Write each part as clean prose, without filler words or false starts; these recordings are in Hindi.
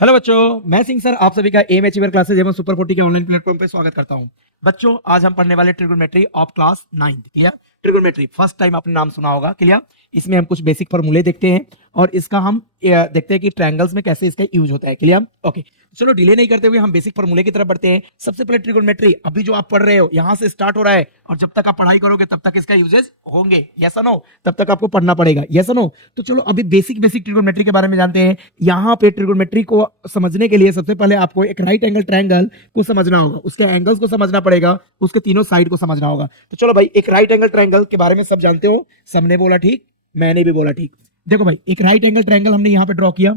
हेलो बच्चों, मैं सिंह सर आप सभी का एम अचीवर क्लासेज एवं सुपर 40 के ऑनलाइन प्लेटफॉर्म पे स्वागत करता हूं। बच्चों, आज हम पढ़ने वाले trigonometry of class 9। Clear? Trigonometry first time आपने नाम सुना होगा। क्लियर? इसमें हम कुछ बेसिक फॉर्मूले देखते हैं और इसका हम देखते हैं कि ट्रायंगल्स में कैसे इसका यूज होता है। क्लियर? ओके, चलो डिले नहीं करते हुए हम बेसिक फॉर्मूले की तरफ बढ़ते हैं। सबसे पहले ट्रिगोनोमेट्री अभी जो आप पढ़ रहे हो यहां से स्टार्ट हो रहा है और जब तक आप पढ़ाई करोगे तब तक इसका यूजेस होंगे। यस और नो? तब तक आपको पढ़ना पड़ेगा। यस और नो? तो चलो अभी बेसिक ट्रिगोनोमेट्री के बारे में जानते हैं। यहाँ पे ट्रिगोनोमेट्री को समझने के लिए सबसे पहले आपको एक राइट एंगल ट्रायंगल को समझना होगा, उसके एंगल्स को समझना पड़ेगा, उसके तीनों साइड को समझना होगा। तो चलो भाई, एक राइट एंगल ट्रायंगल के बारे में सब जानते हो। सबने बोला ठीक, मैंने भी बोला ठीक। देखो भाई, एक राइट एंगल ट्रायंगल हमने यहाँ पे ड्रॉ किया।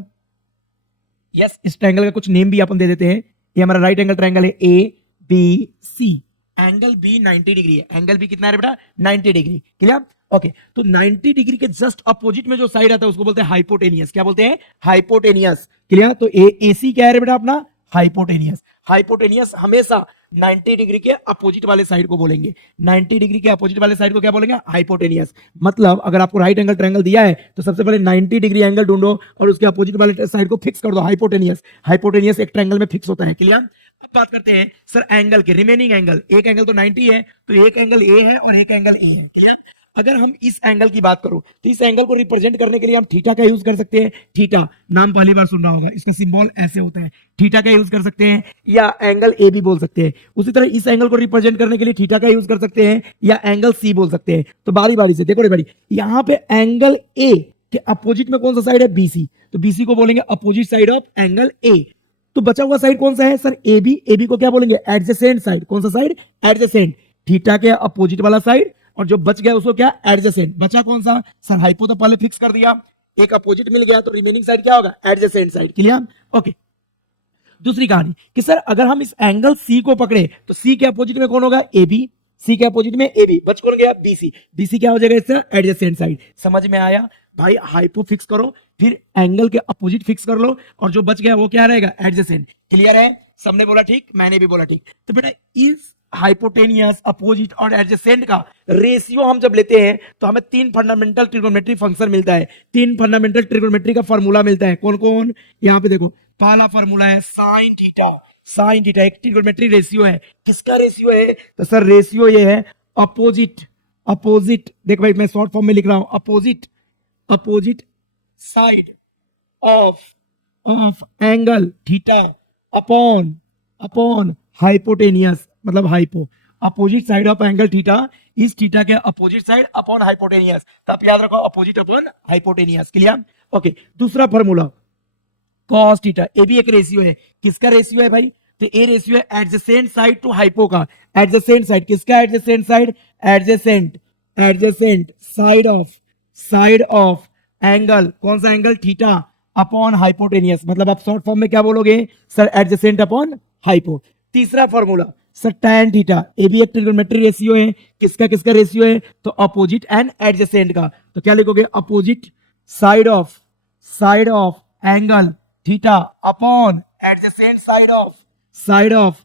यस, इस ट्रायंगल का कुछ नेम भी अपन दे देते हैं। ये हमारा राइट एंगल ट्रायंगल है A B C. Angle B 90 degree है। एंगल बी कितना है बेटा? 90 डिग्री। क्लियर? ओके, तो 90 डिग्री के जस्ट अपोजिट में जो साइड आता है उसको बोलते हैं हाइपोटेनियस। क्या बोलते हैं? हाइपोटेनियस। क्लियर? तो एसी क्या है बेटा अपना? हाइपोटेनियस। हाइपोटेनियस हमेशा 90 डिग्री के अपोजिट वाले साइड को बोलेंगे। 90 डिग्री के अपोजिट वाले साइड को क्या बोलेंगे? हाइपोटेनियस। मतलब अगर आपको राइट एंगल ट्रायंगल दिया है तो सबसे पहले 90 डिग्री एंगल ढूंढो और उसके अपोजिट वाले साइड को फिक्स कर दो, हाइपोटेनियस। हाइपोटेनियस एक ट्रायंगल में फिक्स होता है। क्लियर? अब बात करते हैं सर एंगल के, रिमेनिंग एंगल। एक एंगल तो 90 है, तो एक एंगल ए है और एक एंगल ए है। क्लियर? अगर हम इस एंगल की बात करूं तो इस एंगल को रिप्रेजेंट करने के लिए हम थीटा का यूज कर सकते हैं। थीटा नाम पहली बार सुन रहा होगा, इसका सिंबल ऐसे होता है। थीटा का यूज कर सकते हैं या एंगल ए भी बोल सकते हैं। उसी तरह इस एंगल को रिप्रेजेंट करने के लिए थीटा का यूज कर सकते हैं या एंगल सी बोल सकते हैं। तो बारी बारी से देखो भाई, यहाँ पे एंगल ए के अपोजिट में कौन सा साइड है? बीसी। तो बीसी को बोलेंगे opposite side of angle A. तो बचा हुआ साइड कौन सा है sir? A B. A B को क्या बोलेंगे? Adjacent side. कौन सा साइड? एडजेसेंट। थीटा के अपोजिट वाला साइड। और जो बच गया उसको क्या? एडजेसेंट। बचा कौन सा सर? हाइपो तो पहले फिक्स कर दिया, एक अपोजिट मिल गया, तो रिमेनिंग साइड क्या होगा? Adjacent side. क्लियर? ओके, दूसरी कहानी कि सर अगर हम इस एंगल सी को पकड़े तो सी के अपोजिट में कौन होगा? ए बी। सी के अपोजिट में ए बी, बच कौन गया? बीसी। बीसी क्या हो जाएगा इससे? Adjacent side. समझ में आया भाई? हाइपो फिक्स करो, फिर एंगल के अपोजिट फिक्स कर लो और जो बच गया वो क्या रहेगा? एडजेसेंट। क्लियर है? सबने बोला ठीक, मैंने भी बोला ठीक। तो बेटा इस हाइपोटेनियस, अपोजिट और एडजेसेंट का रेशियो हम जब लेते हैं तो हमें तीन फंडामेंटल ट्रिगोनोमेट्री फंक्शन मिलता है। तीन फंडामेंटल ट्रिगोनोमेट्री का फॉर्मूला मिलता है। कौन कौन? यहाँ पे देखो, पहला फॉर्मूला है साइन थीटा। साइन थीटा एक ट्रिगोनोमेट्री रेशियो है। किसका रेशियो है? तो सर रेशियो ये है अपोजिट। अपोजिट देखो भाई, मैं शॉर्ट फॉर्म में लिख रहा हूं, opposite opposite side of angle theta upon upon hypotenuse, मतलब hypo. Opposite side of angle theta इस थीटा के अपोजिट साइड अपॉन हाइपोटेनियस। तो आप याद रखो opposite upon hypotenuse. Clear? Okay, दूसरा फॉर्मूला कॉस थीटा। ये भी एक रेशियो है। किसका रेशियो है भाई? तो ए रेशियो है एडजेसेंट साइड टू हाइपो का। एडजेसेंट साइड किसका? Adjacent side, adjacent adjacent side of angle. कौन सा एंगल? Theta upon hypotenuse. मतलब आप शॉर्ट फॉर्म में क्या बोलोगे सर? Adjacent upon hypo. तीसरा फॉर्मूला सर टैन थीटा। ये भी एक ट्रिगोनोमेट्री रेशियो है। किसका किसका रेशियो है? तो अपोजिट एंड एडजेसेंट का। तो क्या लिखोगे? Opposite side of angle theta upon adjacent side of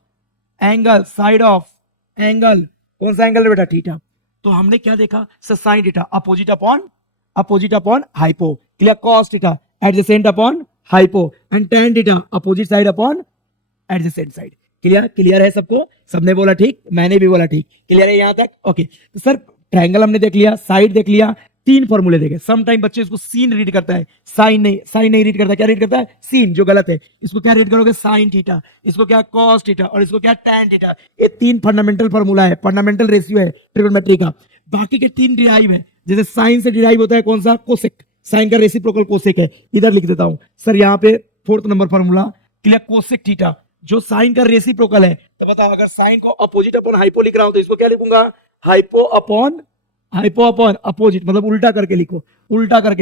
angle. कौन सा एंगल है बेटा? थीटा। तो हमने क्या देखा sir? Sine theta opposite upon hypo. Clear? Cos theta adjacent upon hypo and tan theta opposite side upon adjacent side. Clear? Clear है सबको? सबने बोला ठीक, मैंने भी बोला ठीक। क्लियर है यहां तक? ओके, तो सर ट्रायंगल हमने देख लिया, साइड देख लिया, तीन फॉर्मूले देखे। सम टाइम बच्चे इसको सीन रीड करता है, साइन नहीं रीड करता। क्या रीड करता है? सीन, जो गलत है। इसको क्या रीड करोगे? Sine theta. इसको क्या? Cos theta. और इसको क्या? Tan theta. ये तीन फंडामेंटल फॉर्मूला है, फंडामेंटल रेशियो है ट्रिगोनोमेट्री का। बाकी के तीन डिराइव है। जैसे साइन से डिराइव होता है कौन सा? कोसेक। साइन का रेसिप्रोकल कोसेक है। इधर लिख देता हूं सर, यहाँ पे fourth number formula. Clear? Cosec theta जो साइन का रेसिप्रोकल है। तो बताओ, अगर साइन को अपोजिट अपॉन हाइपो लिख रहा हूं तो इसको क्या लिखूंगा? हाइपो अपॉन अपोजिट, मतलब उल्टा करके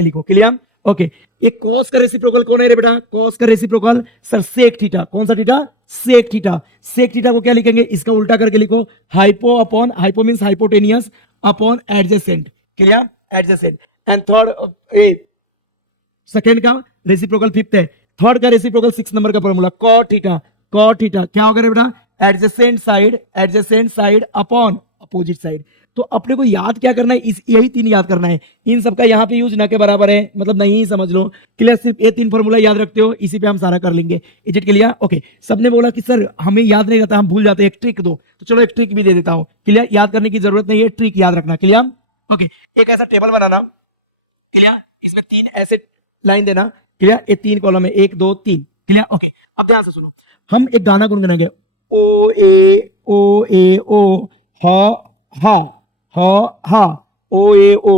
लिखो। क्लियर? ओके, एक कॉस का रेसिप्रोकल कौन है रे बेटा? कॉस का रेसिप्रोकल सर सेक थीटा। कौन सा theta? Sec theta. Sec theta को क्या लिखेंगे? इसका उल्टा करके लिखो, hypo means hypotenuse upon adjacent. Clear? Adjacent. And third second का रेसिप्रोकल फिफ्थ है। थर्ड का रेसिप्रोकल 6 नंबर का फॉर्मूला कॉट थीटा। क्या होगा रे बेटा? Adjacent side upon opposite side. तो अपने को याद क्या करना है, इस यही 3 याद करना है। इन सबका यहाँ पे यूज ना के बराबर है, मतलब नहीं समझ लो। क्लियर, सिर्फ ये 3 फॉर्मूला याद रखते हो, इसी पे हम सारा कर लेंगे। Is it clear? ओके, सबने बोला कि सर हमें याद नहीं रहता, हम भूल जाते हैं, एक ट्रिक दो, तो चलो एक ट्रिक भी दे देता हूँ। क्लियर, याद करने की जरूरत नहीं है, ट्रिक याद रखना। क्लियर? ओके, एक ऐसा टेबल बनाना। क्लियर, इसमें 3 ऐसे लाइन देना। क्लियर, ये 3 कॉलम है, 1 2 3। क्लियर? ओके, अब ध्यान से सुनो, हम एक गाना गुनगुनाएंगे। ओ ए ओ हा हा हा ओ ए ओ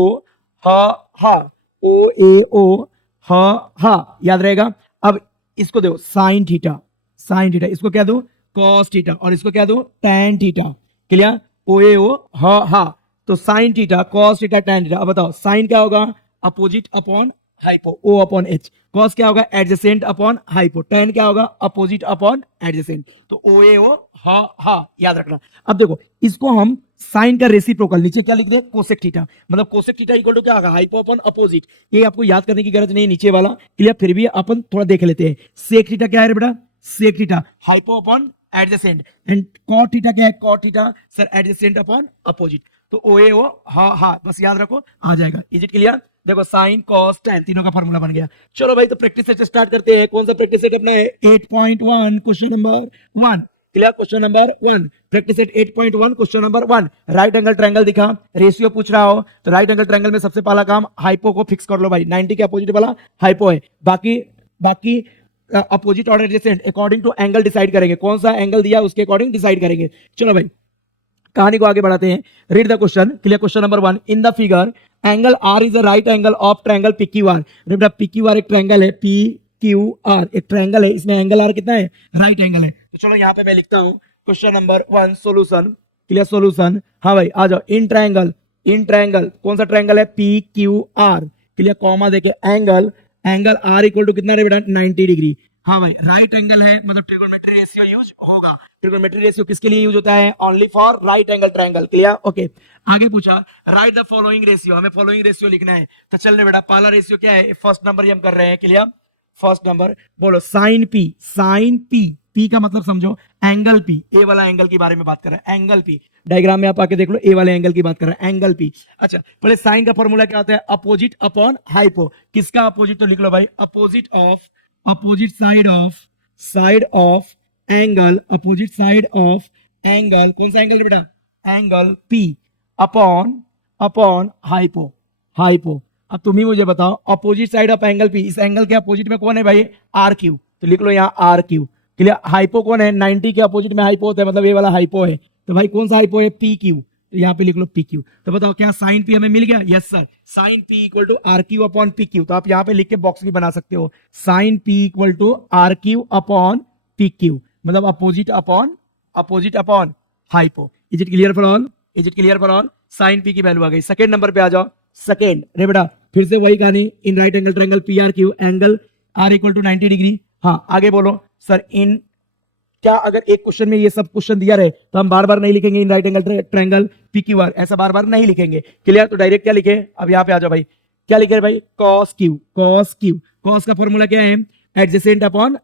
हा ओ ए ओ हा, याद रहेगा। अब इसको दो साइन थीटा, साइन थीटा, इसको क्या दो कॉस थीटा, और इसको क्या दो tan theta. Clear, O A O H, तो sine theta cos theta tan theta. अब बताओ साइन क्या होगा, opposite upon hypo, O upon H. Cos क्या होगा, एडजेसेंट अपॉन हाइपो। टैन क्या होगा, अपोजिट अपॉन एडजेसेंट। तो ओ ए ओ हा, याद रखना। अब देखो इसको हम साइन का रेसिप्रोकल, नीचे क्या लिख दे, कोसेक थीटा, मतलब कोसेक थीटा इक्वल टू क्या होगा, हाइपो अपॉन अपोजिट। ये आपको याद करने की गरज नहीं है नीचे वाला। क्लियर, फिर भी अपन थोड़ा देख लेते हैं। सेक थीटा क्या है बेटा, sec theta hypo upon adjacent, and cot theta क्या है, cot theta sir adjacent upon opposite. तो ओ ए ओ हा, बस याद रखो, आ जाएगा। Is it clear? देखो साइन कॉस टैन तीनों का फॉर्मूला बन गया। चलो भाई, तो प्रैक्टिस सेट स्टार्ट करते हैं। कौन सा प्रैक्टिस सेट अपना है, 8.1 question number 1। Clear, question number 1 practice set 8.1 question number 1। Right angle triangle दिखा, रेशियो पूछ रहा हो, तो राइट एंगल ट्रायंगल में सबसे पहला काम हाइपो को फिक्स कर लो भाई। 90 के अपोजिट वाला हाइपो है, बाकी अपोजिट और adjacent according to angle decide करेंगे, कौन सा एंगल दिया उसके अकॉर्डिंग डिसाइड करेंगे। चलो भाई, कहानी को आगे बढ़ाते हैं। Read the question. Clear, question number 1, in the figure angle R is a right angle of triangle P Q R. बेटा पी क्यू आर एक ट्रायंगल है, पी क्यू आर एक ट्रायंगल है, इसमें एंगल आर कितना है, राइट एंगल है। तो चलो यहाँ पे मैं लिखता हूँ question number 1 solution. Clear, solution. हाँ भाई आ जाओ। इन ट्रायंगल कौन सा ट्रायंगल है, P Q are. Clear, comma देके एंगल आर इक्वल टू कितना है बेटा, 90 डिग्री। हाँ भाई, राइट एंगल है, मतलब ट्रिगोनोमेट्री रेशियो यूज होगा। ट्रिगोनोमेट्री रेशियो किसके लिए यूज होता है, only for right angle triangle. Clear, okay. आगे पूछा राइट द फॉलोइंग रेशियो, हमें फॉलोइंग रेशियो लिखना है। तो चल रहे बेटा, पहला रेशियो क्या है, फर्स्ट नंबर ही हम कर रहे हैं। क्लियर, फर्स्ट नंबर बोलो साइन पी, पी का मतलब समझो एंगल पी, ए वाला एंगल की बारे में बात कर रहा है, एंगल पी। डायग्राम में आप आके देख लो, ए वाले एंगल की बात कर रहा है, एंगल पी। अच्छा, पहले साइन का फॉर्मूला क्या होता है, अपोजिट अपॉन हाइपो। किसका अपोजिट, तो लिख लो भाई opposite side of angle, opposite side of angle, कौन सा एंगल बेटा, एंगल पी अपॉन हाइपो। अब तुम ही मुझे बताओ, opposite side of angle P, इस एंगल के अपोजिट में कौन है भाई, आर क्यू। तो लिख लो यहाँ आर क्यू। क्लियर, हाइपो कौन है, 90 के अपोजिट में हाइपो होता है, मतलब ये वाला हाइपो है। तो भाई कौन सा हाइपो है, पी क्यू। तो यहाँ पे लिख लो पी क्यू। तो बताओ क्या साइन पी हमें मिल गया, yes sir. Sine P equal to R Q upon P Q. तो आप यहाँ पे लिख के बॉक्स भी बना सकते हो, sine P equal to R Q upon P Q, मतलब opposite upon hypo. Is it clear for all? Sine P की वैल्यू आ गई। सेकंड नंबर पे आ जाओ। सेकंड रे बेटा, फिर से वही कहानी, in right angle triangle P R Q, angle R equal to 90 degree. हाँ आगे बोलो सर। इन क्या अगर एक क्वेश्चन में ये सब क्वेश्चन दिया रहे तो हम बार बार नहीं लिखेंगे इन right angle triangle P Q are, ऐसा बार बार नहीं लिखेंगे। क्लियर, तो डायरेक्ट क्या लिखे, अब यहाँ पे आ जाओ भाई, क्या लिखे भाई, कॉस क्यू। कॉस का फॉर्मूला क्या है, एडजेसेंट अपॉन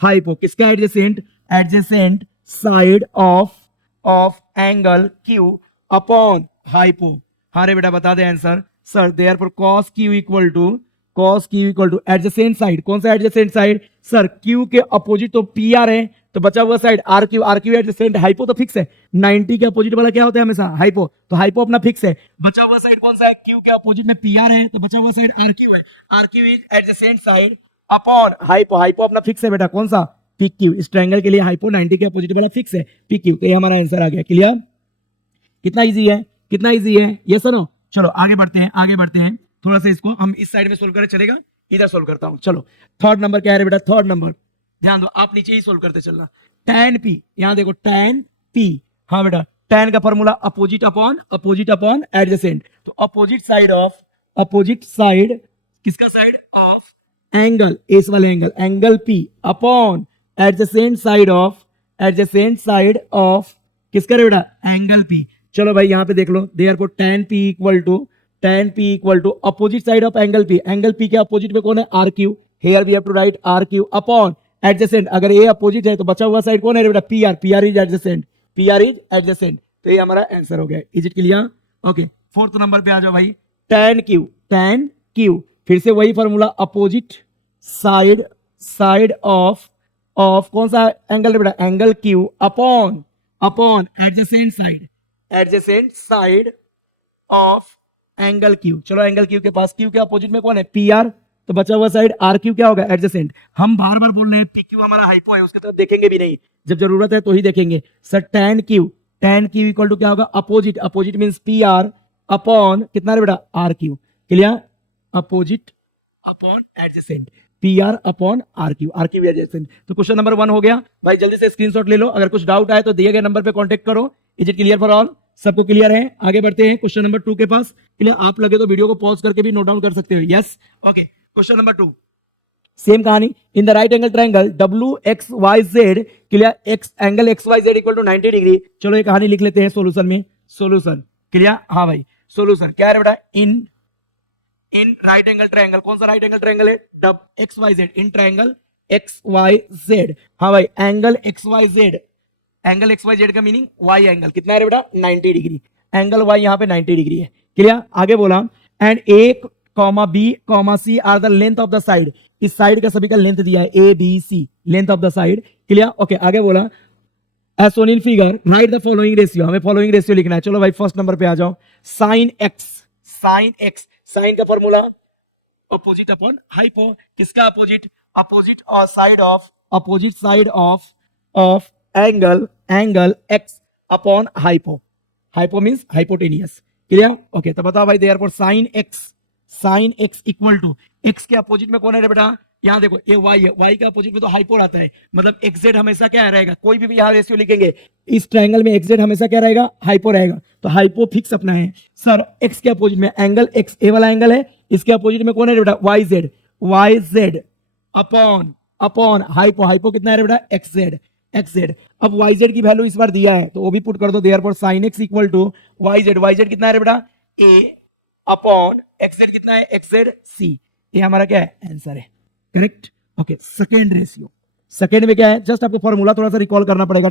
हाइपो। किसका adjacent, adjacent side of angle Q upon hypo. हाँ रे बेटा बता दे answer. Sir therefore cos q equal to adjacent side, कौन सा एडजेसेंट साइड, सर q के अपोजिट तो पी आर है, तो बचा हुआ side R Q adjacent, hypo तो फिक्स है, 90 के अपोजिट वाला क्या होता है हमेशा, हाइपो। तो हाइपो अपना फिक्स है, बचा हुआ साइड कौन सा है, q के अपोजिट में पी आर है, तो बचा हुआ साइड आर क्यू है, R Q is adjacent side upon hypo अपना फिक्स है बेटा, कौन सा, पी क्यू। इस ट्रायंगल के लिए हाइपो 90 के अपोजिट वाला फिक्स है, पी क्यू। तो ये हमारा आंसर आ गया। क्लियर, कितना इजी है, ये सुनो। चलो आगे बढ़ते हैं। थोड़ा सा इसको हम इस साइड में सोल्व करें, चलेगा, इधर सोल्व करता हूं। चलो थर्ड नंबर क्या है बेटा, थर्ड नंबर ध्यान दो, आप नीचे ही सोल्व करते चलना। tan p, यहां देखो tan p, हाँ बेटा tan का फॉर्मूला अपोजिट अपॉन एडजेसेंट। तो अपोजिट साइड किसका साइड ऑफ एंगल, इस वाले angle p upon adjacent side of किसका रे बेटा, एंगल p। चलो भाई यहाँ पे देख लो, therefore tan p equal to opposite side of angle p के अपोजिट में कौन है, R Q. Here we have to write R Q upon adjacent, अगर ये अपोजिट है तो बचा हुआ साइड कौन है बेटा, पी आर इज एडजेसेंट, तो ये हमारा आंसर हो गया। Is it clear? Okay, fourth number पे आ जाओ भाई। tan क्यू, tan क्यू, फिर से वही formula, opposite side side of कौन सा एंगल है बेटा? Angle Q upon adjacent side of angle Q. चलो एंगल क्यू के पास, क्यू के अपोजिट में कौन है? पी आर, तो बचा हुआ साइड आर क्यू क्या होगा? एडजेसेंट। हम बार बार बोल रहे हैं पी क्यू हमारा हाइपो है, उसके तरफ देखेंगे भी नहीं, जब जरूरत है तो ही देखेंगे। Sir tan Q equal to क्या होगा? Opposite means P R upon कितना है बेटा? R Q. Clear? Opposite upon adjacent, P R upon R Q adjacent. तो क्वेश्चन नंबर 1 हो गया भाई। जल्दी से स्क्रीनशॉट ले लो, अगर कुछ डाउट आए तो दिए गए नंबर पे कांटेक्ट करो। Is it clear for all? सबको क्लियर है? आगे बढ़ते हैं क्वेश्चन नंबर 2 के पास। क्लियर? आप लगे तो वीडियो को पॉज करके भी नोट डाउन कर सकते हो। Yes, okay. Question number 2, same कहानी। In the right angle triangle W X Y Z, clear, X angle X Y Z equal to 90 degree. चलो ये कहानी लिख लेते हैं सोल्यूशन में। Solution clear? हाँ भाई, सोल्यूशन क्या है बेटा? इन राइट एंगल ट्रायंगल, कौन सा राइट एंगल ट्रायंगल है? डब X Y Z, in triangle X Y Z. हाँ भाई, angle X Y Z, angle X Y Z का मीनिंग वाई एंगल कितना है बेटा? 90 डिग्री। एंगल वाई यहाँ पे 90 डिग्री है। क्लियर? आगे बोला and A comma B comma C are the length of the side. इस साइड का सभी का लेंथ दिया है, A B C, length of the side. Clear? Okay, आगे बोला as shown in figure write the following ratio. हमें फॉलोइंग रेशियो लिखना है। चलो भाई फर्स्ट नंबर पे आ जाओ। साइन एक्स, साइन का फॉर्मूला अपोजिट अपॉन हाइपो। किसका अपोजिट? अपोजिट और side of, opposite side of angle X upon hypo. Hypo means hypotenuse. Clear? Okay, तो बताओ भाई therefore sine X equal to, X के अपोजिट में कौन है रे बेटा? यहाँ देखो ये वाई है, वाई के अपोजिट में तो हाइपो रहता है, मतलब एक्स जेड हमेशा क्या रहेगा? कोई भी यहाँ रेशियो लिखेंगे इस ट्रायंगल में एक्स जेड हमेशा क्या रहेगा? हाइपो रहेगा। तो हाइपो फिक्स अपना है। सर एक्स के अपोजिट में एंगल एक्स, ए वाला एंगल है, इसके अपोजिट में कौन है बेटा? वाई जेड अपॉन हाइपो कितना है बेटा? X Z. अब वाई जेड की वैल्यू इस बार दिया है तो वो भी पुट कर दो। Therefore sine X equal to Y Z कितना है बेटा? ए अपॉन एक्स जेड कितना है? X Z C. ये हमारा क्या है? आंसर है। Correct? Okay, second ratio, second में क्या है? जस्ट आपको फॉर्मूला थोड़ा सा रिकॉल करना पड़ेगा।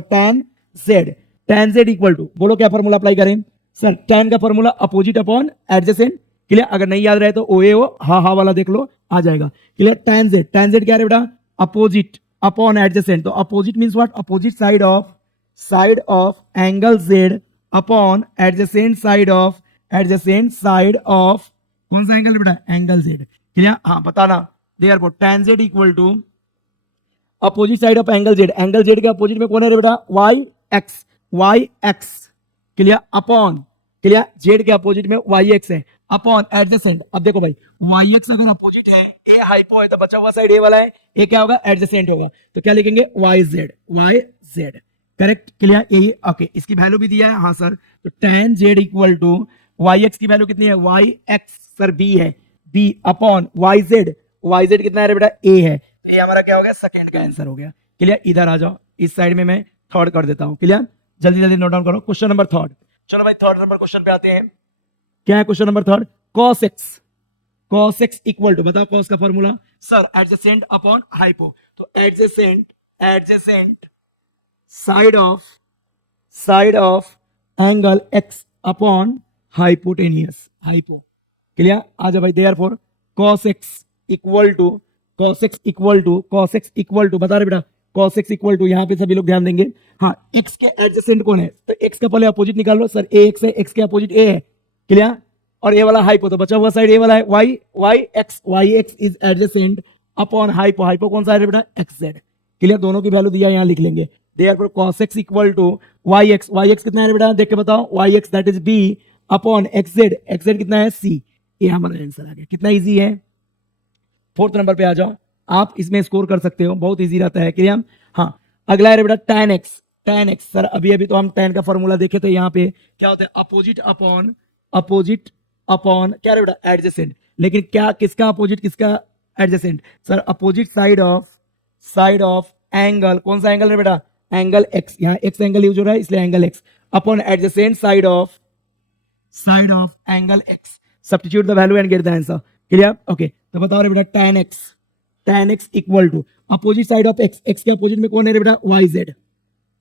tan z इक्वल टू, बोलो क्या फॉर्मूला अप्लाई करें? सर tan का formula opposite upon adjacent. Clear? अगर नहीं याद रहे तो ओए हो हा वाला देख लो, आ जाएगा। क्लियर? tan z क्या है बेटा? Opposite upon adjacent. तो opposite means what? Opposite side of angle z upon adjacent side of कौन सा एंगल बेटा? Angle z। क्लियर? हाँ बताना। Therefore tan z equal to opposite side of angle z के अपोजिट में कौन है रे बेटा? Y X. Clear? Upon, clear, z के अपोजिट में वाई एक्स है, अपॉन एडजेसेंट। अब देखो भाई वाई एक्स अगर अपोजिट है, ए हाइपो है, तो बचा हुआ साइड ए वाला है, ए क्या होगा? एडजेसेंट होगा। तो क्या लिखेंगे? Y Z. करेक्ट? क्लियर? यही ओके। इसकी वैल्यू भी दिया है। हाँ सर, तो tan z equal to Y X की वैल्यू कितनी है? वाई एक्स सर बी है, बी अपॉन वाई जेड कितना है बेटा? ए है। तो ये हमारा क्या हो गया? सेकंड का आंसर हो गया। क्लियर? इधर आ जाओ, इस साइड में मैं थर्ड कर देता हूं। क्लियर? जल्दी नोट डाउन करो। Question number third. चलो भाई थर्ड नंबर क्वेश्चन पे आते हैं। क्या है question number third? cos x equal to, बताओ cos का formula? Sir adjacent upon hypo. तो adjacent side of angle x upon hypotenuse, hypo. Clear? आ जाओ भाई। Therefore cos x equal to बता रहे बेटा? cos x इक्वल टू, यहाँ पे सभी लोग ध्यान देंगे। हाँ, x के एडजेसेंट कौन है? तो x का पहले अपोजिट निकाल लो। सर a x है, x के अपोजिट a है। क्लियर? और a वाला हाइपो, तो बचा हुआ साइड a वाला है, Y X is adjacent upon hypo कौन सा है बेटा? X Z. क्लियर? दोनों की वैल्यू दिया, यहाँ लिख लेंगे। Therefore cos x equal to Y X कितना है बेटा? देख के बताओ। Y X that is b upon X Z कितना है? c। ये हमारा आंसर आ गया। कितना इजी है? फोर्थ नंबर पे आ जाओ, आप इसमें स्कोर कर सकते हो, बहुत इजी रहता है। क्लियर? हाँ, अगला है बेटा tan x। सर अभी तो हम tan का फॉर्मूला देखे थे। यहाँ पे क्या होता है? अपोजिट अपॉन क्या है बेटा? एडजेसेंट। लेकिन क्या, किसका अपोजिट किसका adjacent? Sir opposite side of angle, कौन सा एंगल है बेटा? Angle x। यहाँ x एंगल यूज हो रहा है इसलिए angle x upon adjacent side of angle x। Substitute the value and get the answer. Clear? Okay, तो बताओ रे बेटा tan x equal to opposite side of x के अपोजिट में कौन है रे बेटा? Y Z.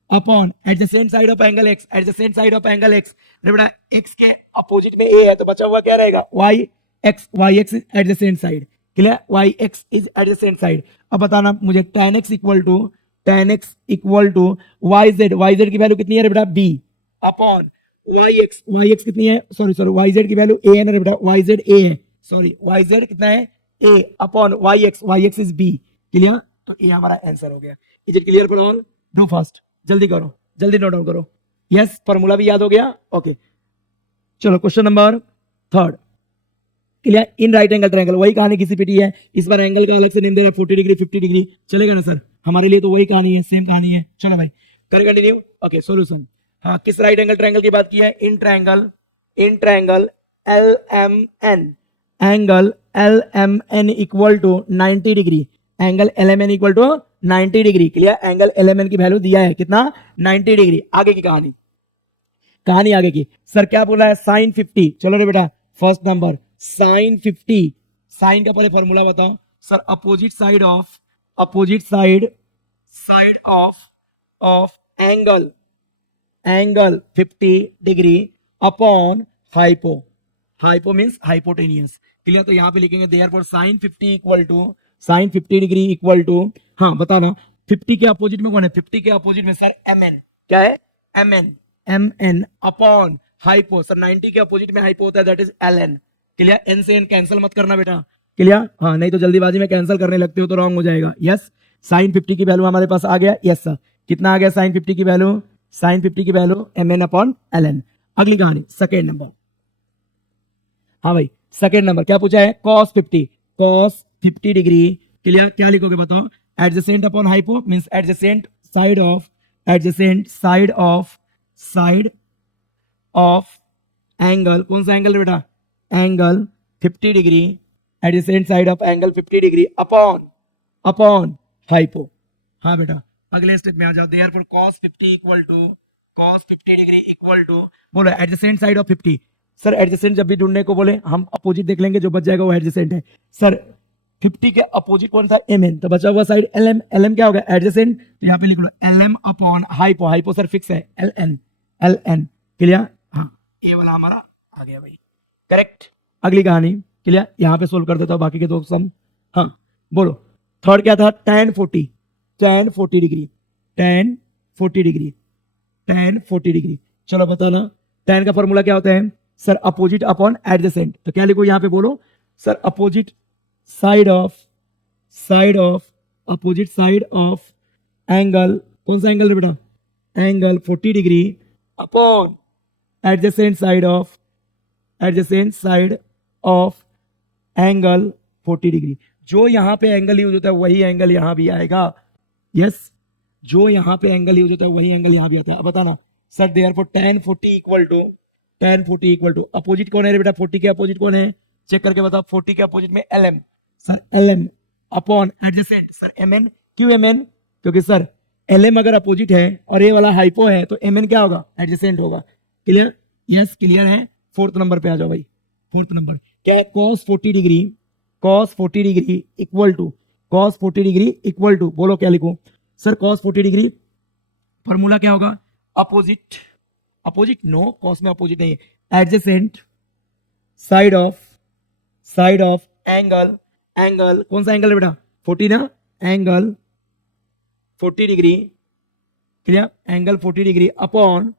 Upon adjacent side of angle X, adjacent side of angle X, बेटा एक्स के अपोजिट में ए है तो बचा हुआ क्या रहेगा Y X is adjacent side, clear, Y X is adjacent side. अब बताना मुझे tan x equal to Y Z की वैल्यू कितनी है रे बेटा बी अपॉन वाई एक्स कितनी है, सॉरी वाई जेड की वैल्यू ए है ना रे बेटा, वाई जेड ए है, सॉरी वाई जेड कितना है A upon Y X is B, clear, तो ये हमारा आंसर हो गया। Is it clear for all? Do fast, जल्दी करो, जल्दी नोट डाउन करो। यस, फॉर्मूला भी याद हो गया, ओके। चलो question number 3, clear, in right angle triangle, वही कहानी किसी पिटी है, इस बार एंगल का अलग से नेम दे रहा है 40 डिग्री 50 डिग्री, चलेगा ना सर, हमारे लिए तो वही कहानी है, सेम कहानी है। चलो भाई कर कंटिन्यू, ओके सॉल्यूशन। हाँ, किस राइट एंगल ट्रायंगल की बात की है? In triangle L M N equal to 90 degree, angle L M N equal to 90 degree, clear, angle L M N की वैल्यू दिया है कितना 90 डिग्री। आगे की कहानी आगे की, सर क्या बोला है साइन 50, चलो रे बेटा फर्स्ट नंबर साइन 50, साइन का पहले फॉर्मूला बताओ sir, opposite side of angle 50 degree upon hypo means hypotenuse, clear, तो यहाँ पे लिखेंगे therefore sine 50 degree equal to, हाँ बताना 50 के अपोजिट में कौन है, 50 के अपोजिट में सर mn, क्या है mn अपॉन हाइपो, सर 90 के अपोजिट में हाइपो होता है that is ln, clear, n से n कैंसिल मत करना बेटा, क्लियर, हाँ नहीं तो जल्दीबाजी में कैंसिल करने लगते हो तो रॉन्ग हो जाएगा। यस, साइन 50 की वैल्यू हमारे पास आ गया, यस सर, कितना आ गया साइन 50 की वैल्यू mn अपॉन ln। अगली कहानी सेकेंड नंबर, हाँ भाई सेकेंड नंबर क्या पूछा है, cos 50 डिग्री, क्लियर, क्या लिखोगे बताओ, adjacent upon hypo means adjacent side of angle, कौन सा एंगल बेटा, angle 50 degree, adjacent side of angle 50 degree upon hypo. हाँ बेटा अगले स्टेप में आ जाओ, therefore cos 50 degree equal to, बोलो adjacent side of 50, sir adjacent जब भी ढूंढने को बोले हम अपोजिट देख लेंगे, जो बच जाएगा वो एडजेसेंट है। सर 50 के अपोजिट कौन था mn, तो बचा हुआ साइड lm क्या होगा एडजेसेंट, तो यहाँ पे लिख लो lm upon hypo sir fix है ln, क्लियर, हाँ ये वाला हमारा आ गया भाई, करेक्ट। अगली कहानी, क्लियर, यहाँ पे सोल्व कर देता हूँ बाकी के दो सम। हाँ बोलो थर्ड क्या था, tan 40 डिग्री, चलो बताना tan का फॉर्मूला क्या होता है सर, अपोजिट अपॉन एडजेसेंट, तो क्या लिखो यहाँ पे बोलो sir, opposite side of angle, कौन सा एंगल है बेटा, angle 40 degree upon adjacent side of angle 40 degree. जो यहाँ पे एंगल यूज होता है वही एंगल यहाँ भी आएगा, यस, जो यहाँ पे एंगल यूज होता है वही एंगल यहाँ भी आता है। अब बताना sir therefore tan 40 equal to opposite कौन है रे बेटा, 40 के अपोजिट कौन है, चेक करके बताओ, 40 के अपोजिट में lm, sir lm upon adjacent, sir mn, क्यों mn, क्योंकि सर lm अगर अपोजिट है और ये वाला हाइपो है तो mn क्या होगा, एडजेसेंट होगा, क्लियर, यस क्लियर है। फोर्थ नंबर पे आ जाओ भाई, फोर्थ नंबर क्या है, cos 40 डिग्री इक्वल टू, बोलो क्या लिखो सर, cos 40 डिग्री फॉर्मूला क्या होगा, अपोजिट नो, cos में अपोजिट नहीं है, एडजेसेंट साइड ऑफ एंगल, कौन सा एंगल है बेटा 40 ना, angle 40 degree, clear, angle 40 degree upon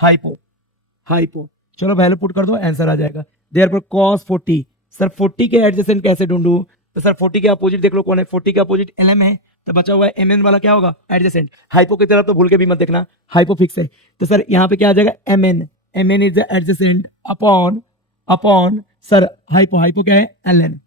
hypo, चलो वैल्यू पुट कर दो आंसर आ जाएगा। देयरफॉर cos 40, सर 40 के एडजेसेंट कैसे ढूंढूं, तो सर 40 के अपोजिट देख लो कौन है, 40 के अपोजिट lm है, तो बचा हुआ है mn वाला क्या होगा एडजेसेंट, हाइपो की तरफ तो भूल के भी मत देखना, हाइपो फिक्स है, तो सर यहाँ पे क्या आ जाएगा mn is the adjacent upon sir hypo क्या है ln,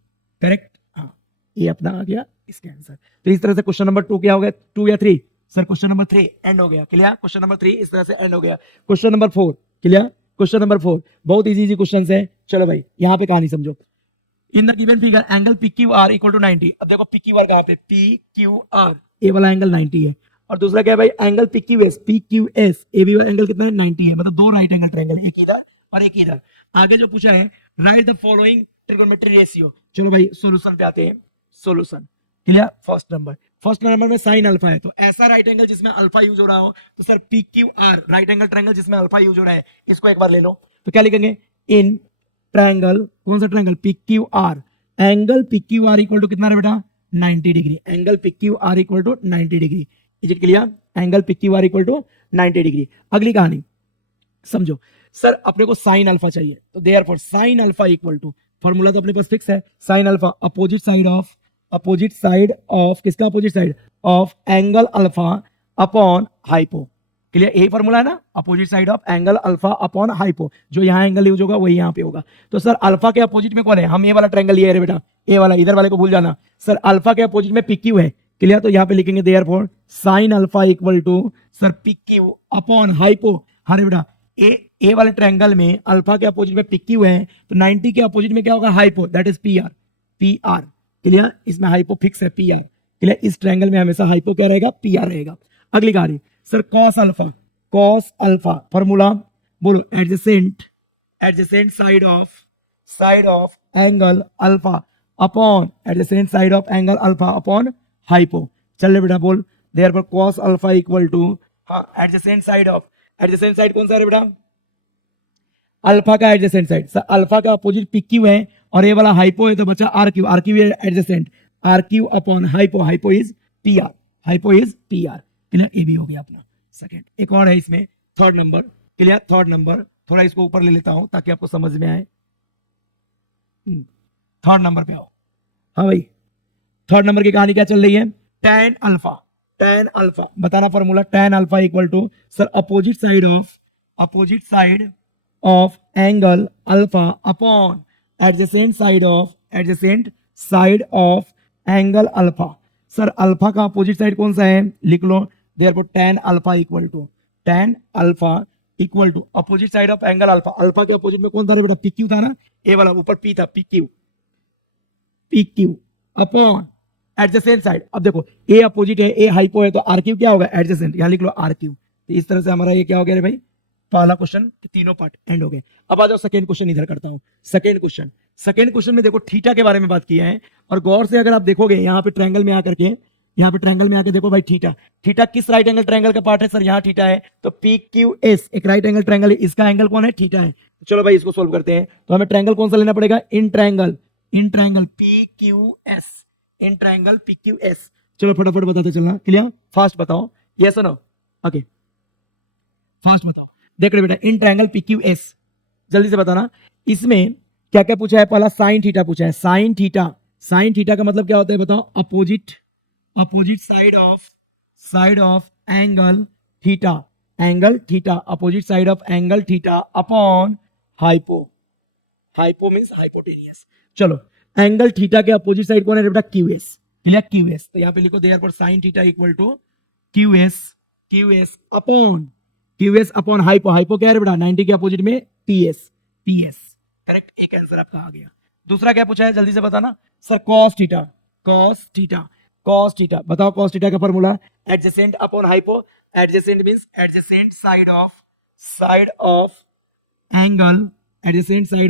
करेक्ट, हाँ ये अपना आ गया इसका आंसर। तो इस तरह से क्वेश्चन नंबर 2 क्या हो गया, 2 या 3, सर क्वेश्चन नंबर 3 एंड हो गया, क्लियर, क्वेश्चन नंबर 3 इस तरह से एंड हो गया। Question number 4, clear, question number 4 बहुत इजी क्वेश्चन है, चलो भाई यहाँ पे कहानी समझो, in the given figure angle PQR equal to 90, अब देखो PQR कहाँ पे, PQR ये वाला एंगल 90 है, और दूसरा क्या है भाई एंगल PQS ये भी एंगल कितना है 90 है, मतलब दो राइट एंगल ट्रायंगल, एक इधर और एक इधर। आगे जो पूछा है right the following trigonometry ratio, चलो भाई सॉल्यूशन पे आते हैं, solution, clear, first number first number में साइन अल्फा है, तो ऐसा राइट एंगल जिसमें अल्फा यूज हो रहा हो तो sir P Q are, right angle triangle जिसमें अल्फा यूज हो रहा है, इसको एक बार ले लो। तो क्या लिखेंगे, इन ट्रायंगल, कौन सा triangle, P Q R, angle P Q R equal to कितना है बेटा, 90 degree, angle P Q R equal to 90 degree. Is it clear, angle P Q R equal to 90 degree. अगली कहानी समझो, सर अपने को साइन अल्फा चाहिए, तो therefore sine alpha equal to, formula तो अपने पास फिक्स है, sine alpha opposite side of किसका, opposite side of angle alpha upon hypo. Clear, यही फॉर्मूला है ना, opposite side of angle alpha upon hypo, जो यहाँ एंगल यूज होगा वही यहाँ पे होगा। तो सर अल्फा के अपोजिट में कौन है, हम ये वाला ट्रायंगल लिए रे बेटा, ए वाला, इधर वाले को भूल जाना। सर अल्फा के अपोजिट में पीक्यू है, क्लियर, तो यहाँ पे लिखेंगे therefore sine alpha equal to sir P Q upon hypo. अरे बेटा ए वाले ट्रायंगल में अल्फा के अपोजिट में पीक्यू है, तो 90 के अपोजिट में क्या होगा, hypo, that is P R. Clear, इसमें हाइपो फिक्स है, पी आर। क्लियर, इस ट्रायंगल में हमेशा हाइपो क्या रहेगा, पी आर रहेगा। अगली कहानी सर कॉस अल्फा फॉर्मूला बोलो, adjacent side of angle alpha upon adjacent side of angle alpha upon hypo. चल रहे बेटा बोल, therefore cos alpha equal to, हाँ एडजेसेंट साइड कौन सा है बेटा, अल्फा का एडजेसेंट साइड। सर अल्फा का अपोजिट पीक्यू है और ये वाला हाइपो है, तो बचा R Q adjacent, R Q upon hypo is P R, clear, ए भी हो गया अपना सेकंड। एक और है इसमें third number, clear, third number, थोड़ा इसको ऊपर ले लेता हूं ताकि आपको समझ में आए। थर्ड नंबर पे आओ, हाँ भाई थर्ड नंबर की कहानी क्या चल रही है, tan अल्फा बताना formula, tan alpha equal to sir opposite side of angle alpha upon adjacent side of angle alpha. Sir alpha का अपोजिट साइड कौन सा है, लिख लो, therefore tan alpha equal to opposite side of angle alpha. Alpha के अपोजिट में कौन था रे बेटा, पीक्यू था ना, ए वाला ऊपर पी था, पीक्यू अपॉन एडजेसेंट साइड। अब देखो ए अपोजिट है, ए हाइपो है, तो आर क्यू क्या होगा, एडजेसेंट, यहां लिख लो आर क्यू। तो इस तरह से हमारा ये क्या हो गया रे भाई, पहला क्वेश्चन के तीनों पार्ट एंड हो गए। अब आ जाओ सेकंड क्वेश्चन इधर करता हूं। सेकंड क्वेश्चन में देखो थीटा के बारे में बात किया है, और गौर से अगर आप देखोगे यहाँ पे ट्रायंगल में आकर के, देखो भाई थीटा किस राइट एंगल ट्रायंगल का पार्ट है, सर यहाँ थीटा है, तो पी क्यू एस एक राइट एंगल ट्रायंगल है, इसका एंगल कौन है, थीटा है। तो चलो भाई इसको सोल्व करते हैं, तो हमें ट्रायंगल कौन सा लेना पड़ेगा, in triangle P Q S. चलो फटाफट बताते चलना, क्लियर, फास्ट बताओ, यस और नो, ओके फास्ट बताओ। देख रहे बेटा, in triangle P Q S, जल्दी से बताना। इसमें क्या क्या पूछा है, पहला साइन थीटा पूछा है, साइन थीटा का मतलब क्या होता है बताओ, opposite side of angle theta, opposite side of angle theta upon hypo means hypotenuse. चलो एंगल थीटा के अपोजिट साइड कौन है बेटा, क्यूएस, क्लियर, क्यूएस। तो यहाँ पे लिखो therefore sine theta equal to Q S upon hypo क्या है बेटा, 90 के अपोजिट में पीएस, करेक्ट, एक आंसर आपका आ गया। दूसरा क्या पूछा है, जल्दी से बताना सर, कॉस थीटा बताओ, कॉस थीटा का formula adjacent upon hypo, adjacent means adjacent side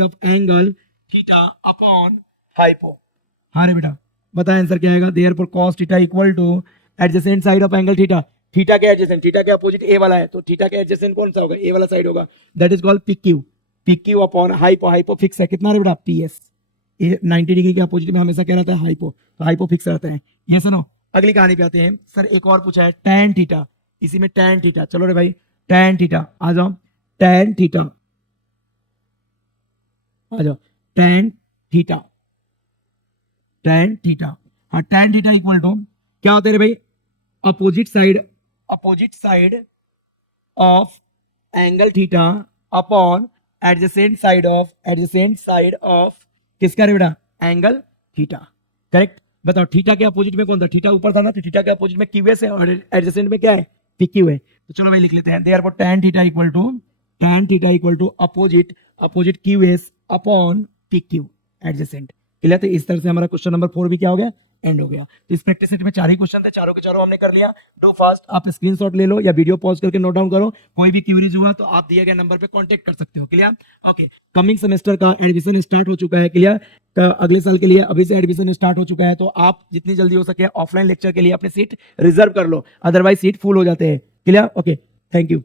of angle theta upon hypo. हाँ रे बेटा बता आंसर क्या आएगा, therefore cos theta equal to adjacent side of angle theta के एडजेसेंट, थीटा के अपोजिट ए वाला है, तो थीटा के एडजेसेंट कौन सा होगा, ए वाला साइड होगा, that is called PQ upon hypo fix है, कितना रे बेटा, पीएस। 90 डिग्री के अपोजिट में हमेशा क्या रहता है, हाइपो, तो हाइपो फिक्स रहता है, ये सुनो। अगली कहानी पे आते हैं सर, एक और पूछा है tan थीटा, इसी में tan थीटा, चलो रे भाई tan थीटा आ जाओ, tan थीटा हाँ, tan थीटा इक्वल टू क्या होता है रे भाई, opposite side of angle theta upon adjacent side of किसका रे बेटा, एंगल थीटा, करेक्ट। बताओ थीटा के अपोजिट में कौन था, थीटा ऊपर था ना, तो थीटा के अपोजिट में क्यूएस है और एडजेसेंट में क्या है, पीक्यू है। तो चलो भाई लिख लेते हैं, therefore tan theta equal to opposite Q S upon P Q adjacent, clear. तो इस तरह से हमारा क्वेश्चन नंबर 4 भी क्या हो गया, एंड हो गया। तो इस प्रैक्टिस सेट में 4 ही क्वेश्चन थे, चारों के चारों हमने कर लिया। डू फास्ट, आप स्क्रीनशॉट ले लो या वीडियो पॉज करके नोट डाउन करो, कोई भी क्वेरीज हुआ तो आप दिए गए नंबर पे कांटेक्ट कर सकते हो, क्लियर। ओके, कमिंग सेमेस्टर का एडमिशन स्टार्ट हो चुका है, क्लियर। तो अगले साल के लिए अभी से एडमिशन स्टार्ट हो चुका है, तो आप जितनी जल्दी हो सके ऑफलाइन लेक्चर के लिए अपने सीट रिजर्व कर लो, अदरवाइज सीट फुल हो जाते हैं। क्लियर? Okay, thank you.